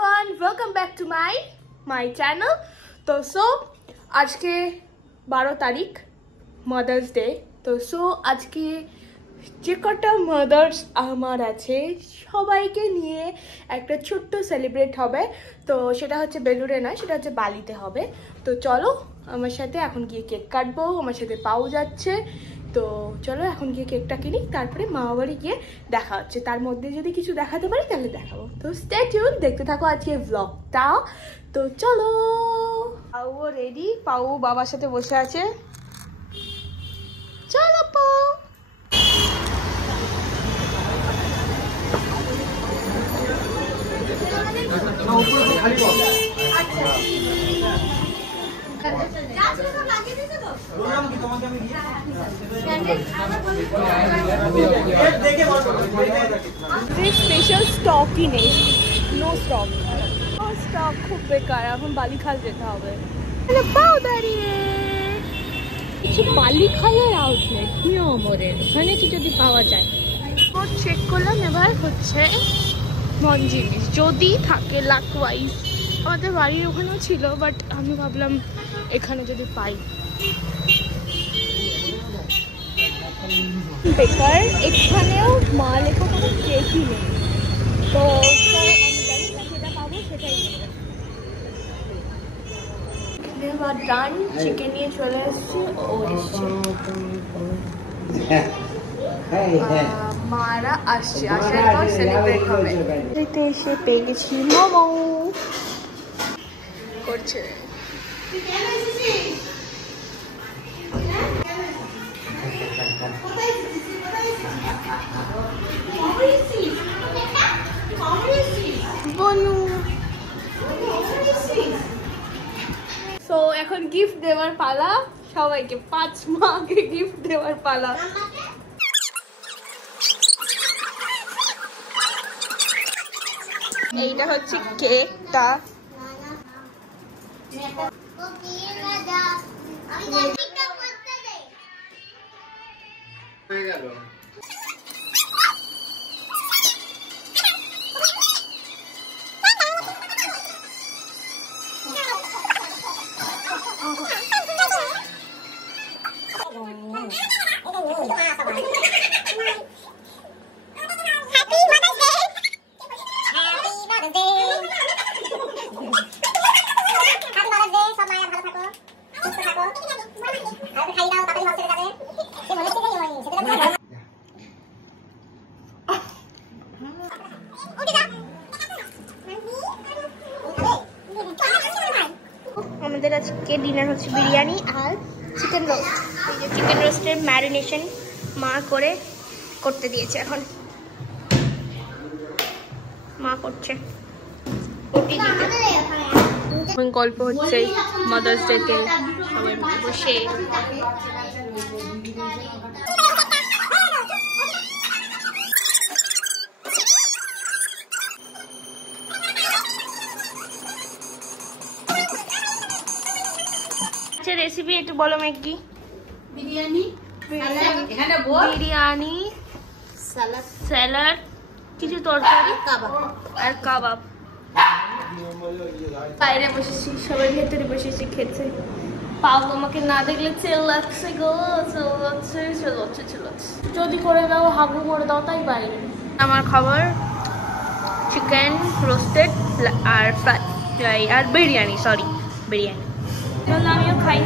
everyone, welcome back to my channel. তো so আজকে 12 তারিখ মাদার্স ডে। তো সো আজকে যে কটা মাদার্স আমার আছে সবাইকে নিয়ে একটা ছোট্ট সেলিব্রেট হবে। তো সেটা হচ্ছে বেলুড়ে নয়, সেটা হচ্ছে বালিতে হবে। তো চলো আমার সাথে এখন গিয়ে কেক কাটবো, আমার সাথে পাও যাচ্ছে। তো চলো এখন গিয়ে কেকটা কিনি, তারপরে মামা বাড়ি গিয়ে দেখা হচ্ছে। তার মধ্যে যদি কিছু দেখাতে পারি তাহলে দেখাবো। তো স্টে টিউন, দেখতে থাকো আজকে ব্লগটা। তো চলো। পাউও রেডি, পাউ বাবার সাথে বসে আছে। চলো পাউ। স্পেশাল স্টকই নেই, নো স্টক, স্টক খুব বেকার। এখন বালিখাল যেতে হবে। পাও দাঁড়িয়ে কিছু বালিখালের আউটলেট নিয়মরের ওখানে কি যদি পাওয়া যায়। চেক করলাম, এবার হচ্ছে মন জিনিস যদি থাকে লাক ওয়াইজ। আমাদের বাড়ির ওখানেও ছিল, বাট আমি ভাবলাম এখানে যদি পাই। বেকার এখানেও মাল এখন কোনো কেকই নেই। তো আমি জানি না যেটা পাবো সেটাই এবার ডান। চিকেন নিয়ে চলে এসছি, ও এসছে, মারা আসছে, আসার পর সেলিব্রেট হবে। এসে পেয়ে গেছি মোমো করছে। তো এখন গিফট দেওয়ার পালা, সবাইকে 5 মাকে গিফট দেওয়ার পালা। এইটা হচ্ছে কেকটা। আমাদের আজকে ডিনার হচ্ছে বিরিয়ানি আর চিকেন রোস্ট। এই যে চিকেন রোস্টের ম্যারিনেশন মা করতে দিয়েছে, এখন মা করছে। এখন গল্প হচ্ছে মাদার্স ডেতে সবাই বসে। রেসিপি একটু বলো ম্যাগি। বিরিয়ানি, স্যালাড, কিছু তরকারি আর কাবাব। বাইরে বসেছি, সবাই ভেতরে বসেছি খেতে। পাও আমাকে না দেখলে চেল্লাচ্ছে গো, চেল্লাচ্ছে। যদি করে দাও, হাগু করে দাও, তাই বাইরে। আমার খাবার চিকেন রোস্টেড আর ফ্রাই আর বিরিয়ানি, বিরিয়ানি। আমিও খাই।